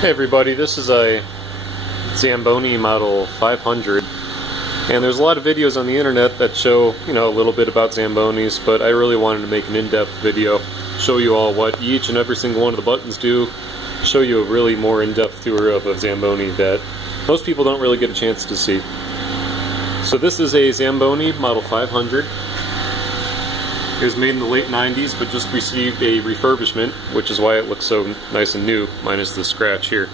Hey everybody, this is a Zamboni model 500, and there's a lot of videos on the internet that show, a little bit about Zambonis, but I really wanted to make an in-depth video, show you all what each and every single one of the buttons do, show you a really more in-depth tour of a Zamboni that most people don't really get a chance to see. So this is a Zamboni model 500. It was made in the late 90s, but just received a refurbishment, which is why it looks so nice and new, minus the scratch here.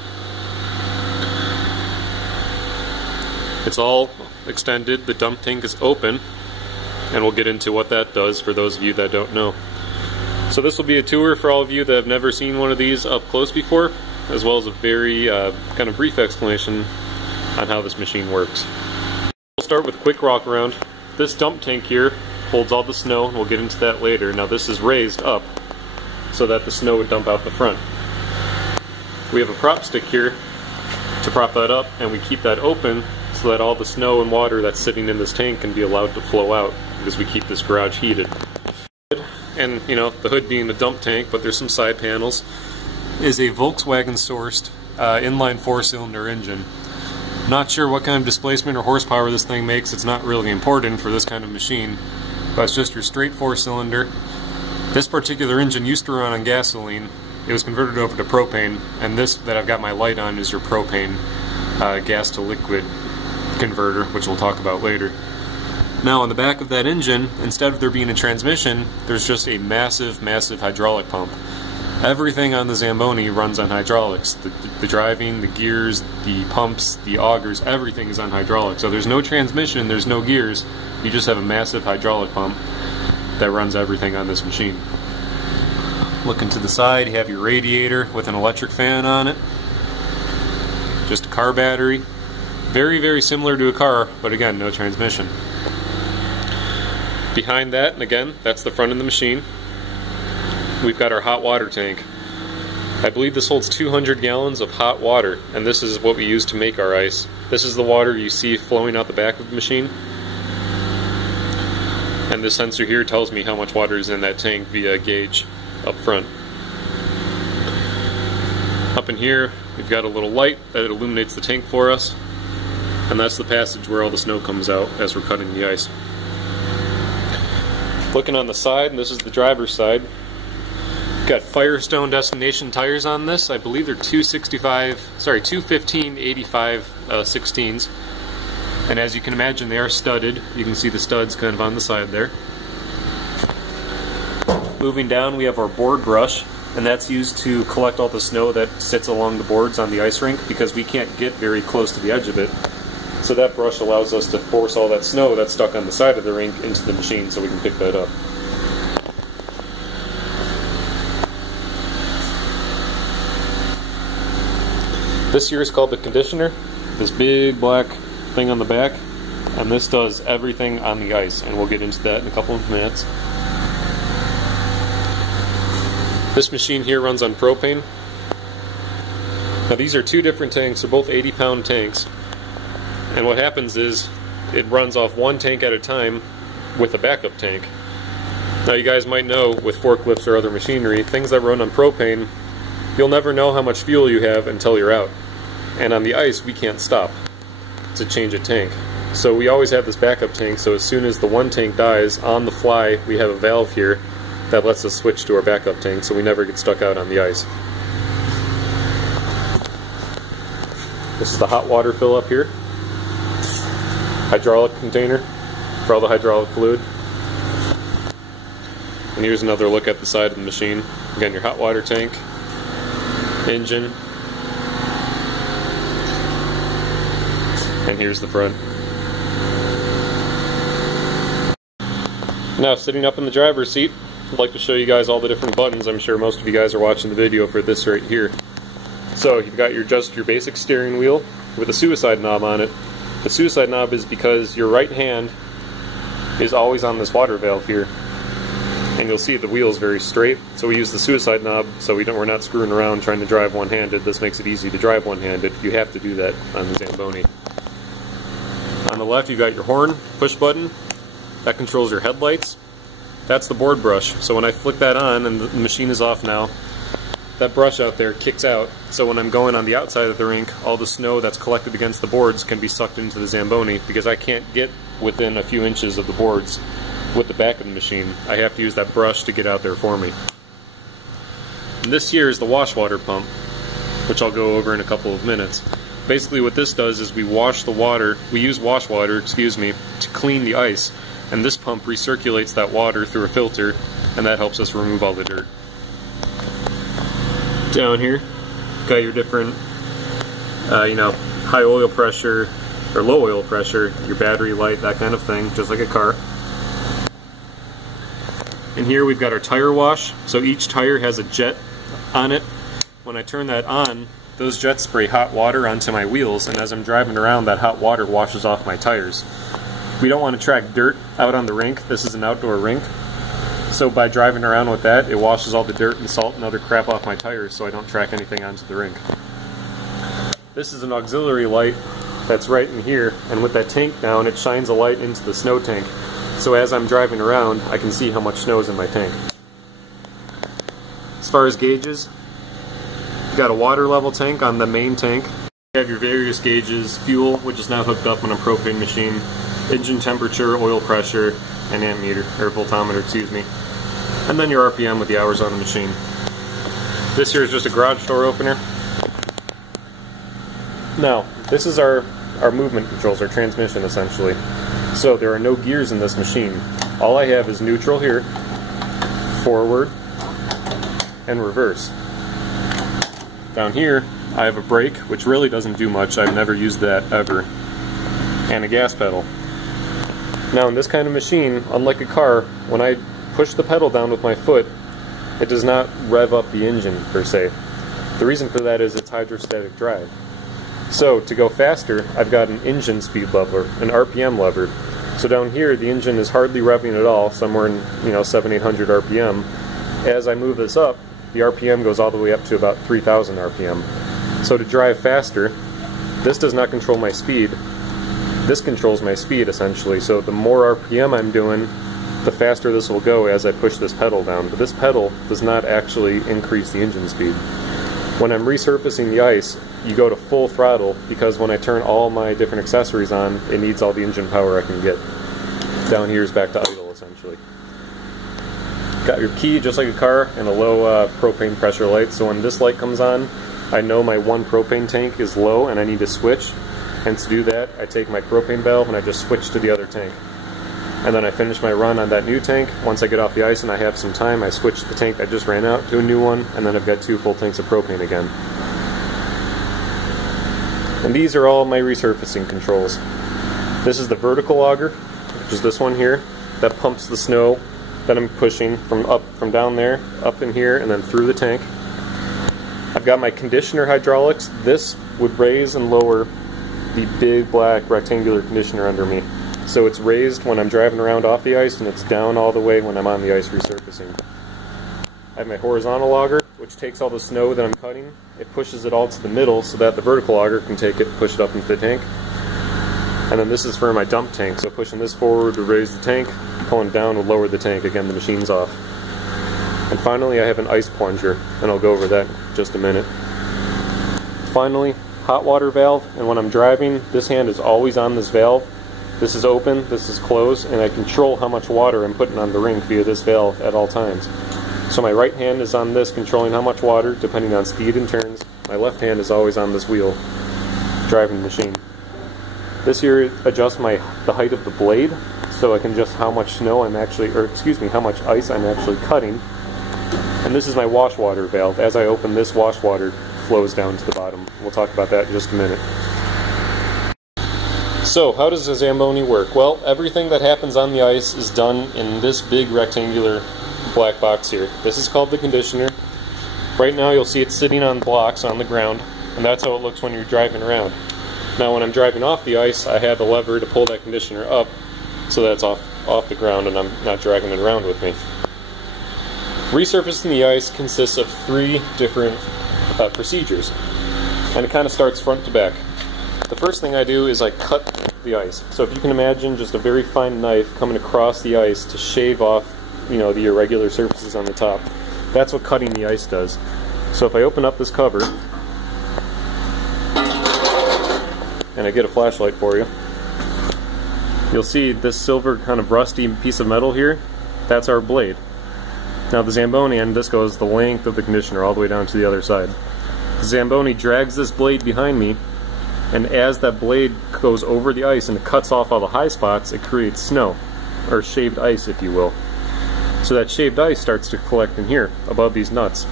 It's all extended, the dump tank is open, and we'll get into what that does for those of you that don't know. So this will be a tour for all of you that have never seen one of these up close before, as well as a very kind of brief explanation on how this machine works. We'll start with a quick walk around. This dump tank here holds all the snow, and we'll get into that later. Now this is raised up so that the snow would dump out the front. We have a prop stick here to prop that up, and we keep that open so that all the snow and water that's sitting in this tank can be allowed to flow out, because we keep this garage heated. And the hood being the dump tank, but there's some side panels, is a Volkswagen sourced inline 4-cylinder engine. Not sure what kind of displacement or horsepower this thing makes. It's not really important for this kind of machine, but it's just your straight 4-cylinder. This particular engine used to run on gasoline. It was converted over to propane, and this that I've got my light on is your propane gas to liquid converter, which we'll talk about later. Now on the back of that engine, instead of there being a transmission, there's just a massive, massive hydraulic pump. Everything on the Zamboni runs on hydraulics. The driving, the gears, the pumps, the augers, everything is on hydraulics. So there's no transmission, there's no gears, you just have a massive hydraulic pump that runs everything on this machine. Looking to the side, you have your radiator with an electric fan on it. Just a car battery. Very, very similar to a car, but again, no transmission. Behind that, and again, that's the front of the machine, we've got our hot water tank. I believe this holds 200 gallons of hot water, and this is what we use to make our ice. This is the water you see flowing out the back of the machine. And this sensor here tells me how much water is in that tank via a gauge up front. Up in here, we've got a little light that illuminates the tank for us, and that's the passage where all the snow comes out as we're cutting the ice. Looking on the side, and this is the driver's side, got Firestone Destination tires on this. I believe they're 215/85 16s. And as you can imagine, they are studded. You can see the studs kind of on the side there. Moving down, we have our board brush, and that's used to collect all the snow that sits along the boards on the ice rink, because we can't get very close to the edge of it. So that brush allows us to force all that snow that's stuck on the side of the rink into the machine so we can pick that up. This here is called the conditioner, this big black thing on the back, and this does everything on the ice, and we'll get into that in a couple of minutes. This machine here runs on propane. Now these are two different tanks, they're both 80-pound tanks, and what happens is it runs off one tank at a time with a backup tank. Now you guys might know with forklifts or other machinery, things that run on propane, you'll never know how much fuel you have until you're out. And on the ice, we can't stop to change a tank. So we always have this backup tank, so as soon as the one tank dies, on the fly, we have a valve here that lets us switch to our backup tank, so we never get stuck out on the ice. This is the hot water fill up here. Hydraulic container for all the hydraulic fluid. And here's another look at the side of the machine. Again, your hot water tank, engine, and here's the front. Now, sitting up in the driver's seat, I'd like to show you guys all the different buttons. I'm sure most of you guys are watching the video for this right here. So you've got just your basic steering wheel with a suicide knob on it. The suicide knob is because your right hand is always on this water valve here, and you'll see the wheel is very straight, so we use the suicide knob so we're not screwing around trying to drive one-handed. This makes it easy to drive one-handed. You have to do that on the Zamboni. On the left, you've got your horn push button. That controls your headlights. That's the board brush. So when I flick that on, and the machine is off now, that brush out there kicks out, so when I'm going on the outside of the rink, all the snow that's collected against the boards can be sucked into the Zamboni, because I can't get within a few inches of the boards with the back of the machine. I have to use that brush to get out there for me. And this here is the wash water pump, which I'll go over in a couple of minutes. Basically what this does is we use wash water, to clean the ice, and this pump recirculates that water through a filter, and that helps us remove all the dirt. Down here, got your different, high oil pressure or low oil pressure, your battery light, that kind of thing, just like a car. And here we've got our tire wash, so each tire has a jet on it. When I turn that on, those jets spray hot water onto my wheels, and as I'm driving around, that hot water washes off my tires. We don't want to track dirt out on the rink. This is an outdoor rink. So by driving around with that, it washes all the dirt and salt and other crap off my tires, so I don't track anything onto the rink. This is an auxiliary light that's right in here, and with that tank down, it shines a light into the snow tank. So as I'm driving around, I can see how much snow is in my tank. As far as gauges, you've got a water level tank on the main tank. You have your various gauges, fuel, which is now hooked up on a propane machine, engine temperature, oil pressure, and ammeter, or voltometer, excuse me. And then your RPM with the hours on the machine. This here is just a garage door opener. Now, this is our movement controls, our transmission essentially. So there are no gears in this machine. All I have is neutral here, forward, and reverse. Down here, I have a brake, which really doesn't do much. I've never used that ever. And a gas pedal. Now in this kind of machine, unlike a car, when I push the pedal down with my foot, it does not rev up the engine per se. The reason for that is it's hydrostatic drive. So to go faster, I've got an engine speed lever, an RPM lever. So down here, the engine is hardly revving at all, somewhere in 700-800 RPM. As I move this up, the RPM goes all the way up to about 3000 RPM. So to drive faster, this does not control my speed. This controls my speed essentially. So the more RPM I'm doing, the faster this will go as I push this pedal down. But this pedal does not actually increase the engine speed. When I'm resurfacing the ice, you go to full throttle, because when I turn all my different accessories on, it needs all the engine power I can get. Down here is back to idle essentially. Got your key just like a car, and a low propane pressure light, so when this light comes on, I know my one propane tank is low and I need to switch. And to do that, I take my propane valve and I just switch to the other tank. And then I finish my run on that new tank. Once I get off the ice and I have some time, I switch the tank that just ran out to a new one, and then I've got 2 full tanks of propane again. And these are all my resurfacing controls. This is the vertical auger, which is this one here, that pumps the snow that I'm pushing from down there, up in here, and then through the tank. I've got my conditioner hydraulics. This would raise and lower the big black rectangular conditioner under me. So it's raised when I'm driving around off the ice, and it's down all the way when I'm on the ice resurfacing. I have my horizontal auger, which takes all the snow that I'm cutting. It pushes it all to the middle so that the vertical auger can take it and push it up into the tank. And then this is for my dump tank, so pushing this forward would raise the tank, pulling down would lower the tank. Again, the machine's off. And finally, I have an ice plunger, and I'll go over that in just a minute. Finally, hot water valve, and when I'm driving, this hand is always on this valve. This is open, this is closed, and I control how much water I'm putting on the rink via this valve at all times. So my right hand is on this, controlling how much water, depending on speed and turns. My left hand is always on this wheel, driving the machine. This here adjusts the height of the blade, so I can adjust how much snow I'm actually, how much ice I'm actually cutting. And this is my wash water valve. As I open this, wash water flows down to the bottom. We'll talk about that in just a minute. So, how does a Zamboni work? Well, everything that happens on the ice is done in this big rectangular black box here. This is called the conditioner. Right now you'll see it sitting on blocks on the ground, and that's how it looks when you're driving around. Now when I'm driving off the ice, I have a lever to pull that conditioner up so that it's off the ground and I'm not dragging it around with me. Resurfacing the ice consists of 3 different procedures, and it kind of starts front to back. The first thing I do is I cut the ice. So if you can imagine just a very fine knife coming across the ice to shave off, the irregular surfaces on the top. That's what cutting the ice does. So if I open up this cover, and I get a flashlight for you, you'll see this silver kind of rusty piece of metal here. That's our blade. Now the Zamboni, and this goes the length of the conditioner all the way down to the other side. The Zamboni drags this blade behind me, and as that blade goes over the ice and it cuts off all the high spots, it creates snow, or shaved ice if you will. So that shaved ice starts to collect in here, above these nuts.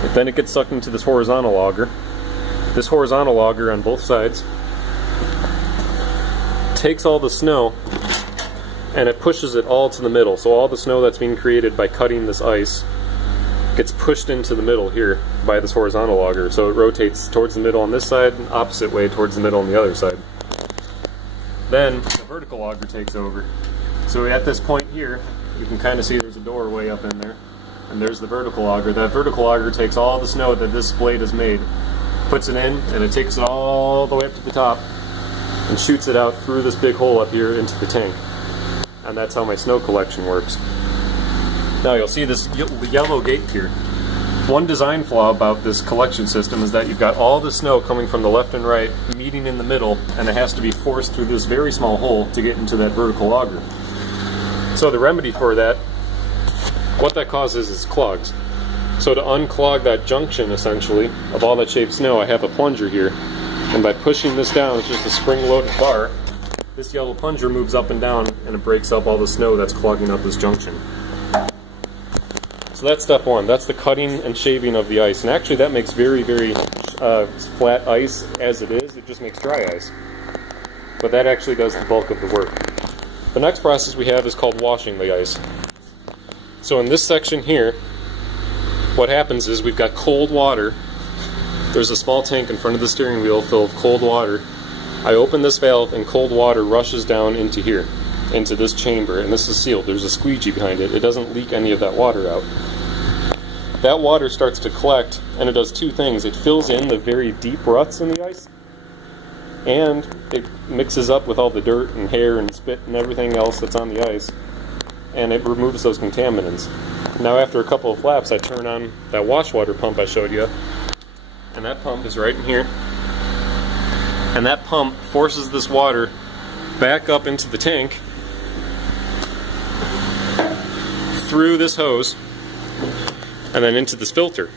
But then it gets sucked into this horizontal auger. This horizontal auger on both sides takes all the snow and it pushes it all to the middle. So all the snow that's being created by cutting this ice gets pushed into the middle here by this horizontal auger. So it rotates towards the middle on this side and opposite way towards the middle on the other side. Then the vertical auger takes over. So at this point here, you can kind of see there's a doorway up in there. And there's the vertical auger. That vertical auger takes all the snow that this blade has made, puts it in, and it takes it all the way up to the top and shoots it out through this big hole up here into the tank. And that's how my snow collection works. Now you'll see this yellow gate here. One design flaw about this collection system is that you've got all the snow coming from the left and right, meeting in the middle, and it has to be forced through this very small hole to get into that vertical auger. So the remedy for that, what that causes is clogs. So to unclog that junction, essentially, of all that shaved snow, I have a plunger here. And by pushing this down, it's just a spring-loaded bar, this yellow plunger moves up and down and it breaks up all the snow that's clogging up this junction. So that's step one. That's the cutting and shaving of the ice. And actually that makes very, very flat ice as it is. It just makes dry ice. But that actually does the bulk of the work. The next process we have is called washing the ice. So in this section here, what happens is we've got cold water. There's a small tank in front of the steering wheel filled with cold water. I open this valve and cold water rushes down into here, into this chamber, and this is sealed. There's a squeegee behind it. It doesn't leak any of that water out. That water starts to collect, and it does two things. It fills in the very deep ruts in the ice, and it mixes up with all the dirt and hair and spit and everything else that's on the ice, and it removes those contaminants. Now after a couple of flaps, I turn on that wash water pump I showed you, and that pump is right in here, and that pump forces this water back up into the tank through this hose and then into this filter.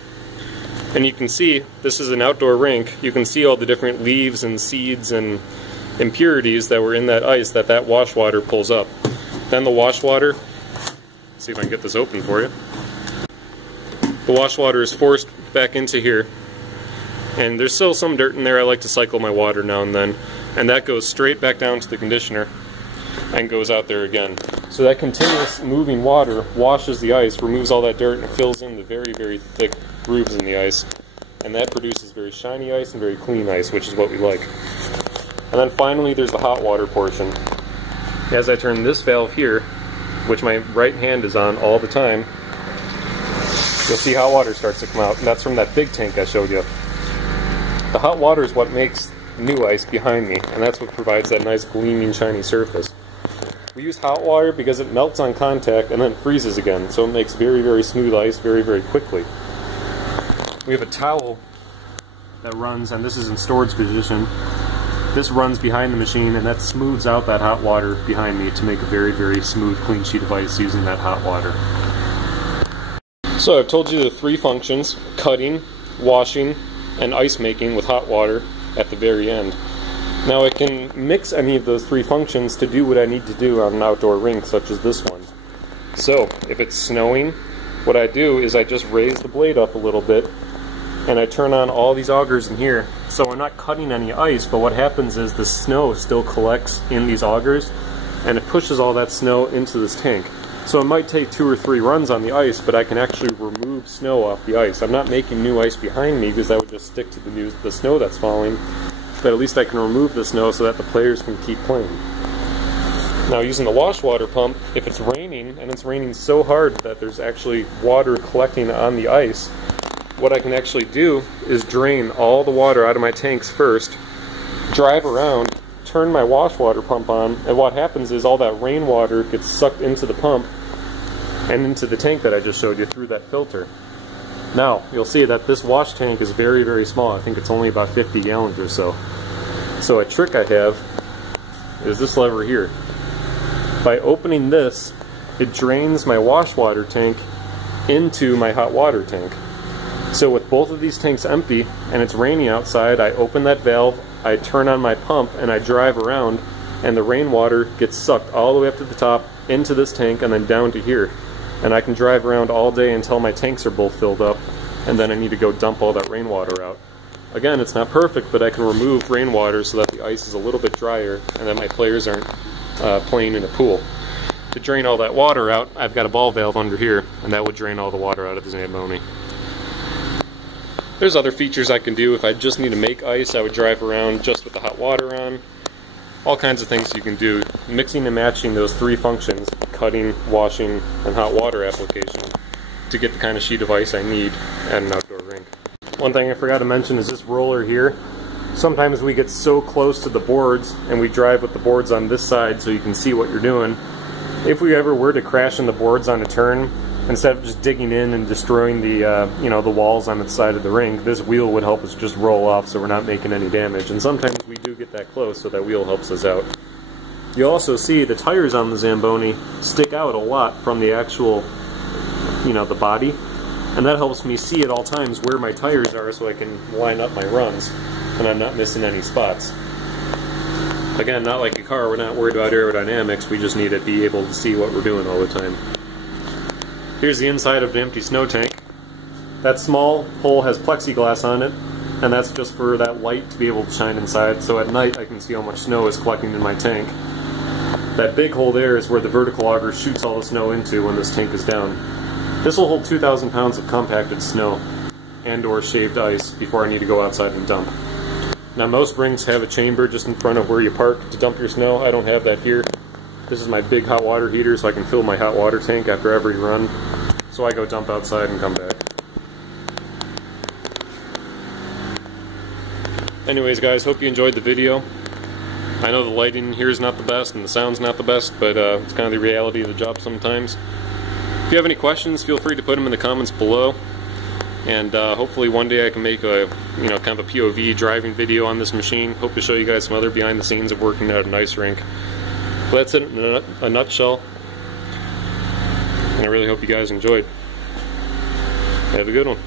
And you can see, this is an outdoor rink, you can see all the different leaves and seeds and impurities that were in that ice that wash water pulls up. Then the wash water, see if I can get this open for you. The wash water is forced back into here, and there's still some dirt in there. I like to cycle my water now and then, and that goes straight back down to the conditioner and goes out there again. So that continuous moving water washes the ice, removes all that dirt, and fills in the very, very thick grooves in the ice, and that produces very shiny ice and very clean ice, which is what we like. And then finally there's the hot water portion. As I turn this valve here, which my right hand is on all the time, you'll see hot water starts to come out, and that's from that big tank I showed you. The hot water is what makes new ice behind me, and that's what provides that nice gleaming shiny surface. We use hot water because it melts on contact and then it freezes again, so it makes very, very smooth ice very, very quickly. We have a towel that runs, and this is in storage position. This runs behind the machine, and that smooths out that hot water behind me to make a very, very smooth, clean sheet of ice using that hot water. So I've told you the three functions: cutting, washing, and ice making with hot water at the very end. Now I can mix any of those three functions to do what I need to do on an outdoor rink such as this one. So if it's snowing, what I do is I just raise the blade up a little bit and I turn on all these augers in here. So I'm not cutting any ice, but what happens is the snow still collects in these augers and it pushes all that snow into this tank. So it might take 2 or 3 runs on the ice, but I can actually remove snow off the ice. I'm not making new ice behind me because that would just stick to the snow that's falling, but at least I can remove the snow so that the players can keep playing. Now using the wash water pump, if it's raining, and it's raining so hard that there's actually water collecting on the ice, what I can actually do is drain all the water out of my tanks first, drive around, turn my wash water pump on, and what happens is all that rainwater gets sucked into the pump and into the tank that I just showed you through that filter. Now, you'll see that this wash tank is very, very small. I think it's only about 50 gallons or so. So a trick I have is this lever here. By opening this, it drains my wash water tank into my hot water tank. So with both of these tanks empty and it's raining outside, I open that valve, I turn on my pump, and I drive around, and the rainwater gets sucked all the way up to the top into this tank and then down to here. And I can drive around all day until my tanks are both filled up, and then I need to go dump all that rainwater out. Again, it's not perfect, but I can remove rainwater so that the ice is a little bit drier and that my players aren't playing in a pool. To drain all that water out, I've got a ball valve under here, and that would drain all the water out of the Zamboni. There's other features I can do. If I just need to make ice, I would drive around just with the hot water on. All kinds of things you can do. Mixing and matching those three functions, cutting, washing, and hot water application, to get the kind of sheet of ice I need at an outdoor rink. One thing I forgot to mention is this roller here. Sometimes we get so close to the boards and we drive with the boards on this side so you can see what you're doing. If we ever were to crash in the boards on a turn, instead of just digging in and destroying the the walls on the side of the rink, this wheel would help us just roll off so we're not making any damage. And sometimes we do get that close, so that wheel helps us out. You'll also see the tires on the Zamboni stick out a lot from the actual, the body. And that helps me see at all times where my tires are so I can line up my runs and I'm not missing any spots. Again, not like a car, we're not worried about aerodynamics, we just need to be able to see what we're doing all the time. Here's the inside of an empty snow tank. That small hole has plexiglass on it, and that's just for that light to be able to shine inside, so at night I can see how much snow is collecting in my tank. That big hole there is where the vertical auger shoots all the snow into when this tank is down. This will hold 2,000 pounds of compacted snow and or shaved ice before I need to go outside and dump. Now most rinks have a chamber just in front of where you park to dump your snow. I don't have that here. This is my big hot water heater so I can fill my hot water tank after every run. So I go dump outside and come back. Anyways guys, hope you enjoyed the video. I know the lighting here is not the best and the sound's not the best, but it's kind of the reality of the job sometimes. If you have any questions, feel free to put them in the comments below. And hopefully one day I can make a kind of a POV driving video on this machine. Hope to show you guys some other behind the scenes of working at an ice rink. But that's it in a nutshell. And I really hope you guys enjoyed. Have a good one.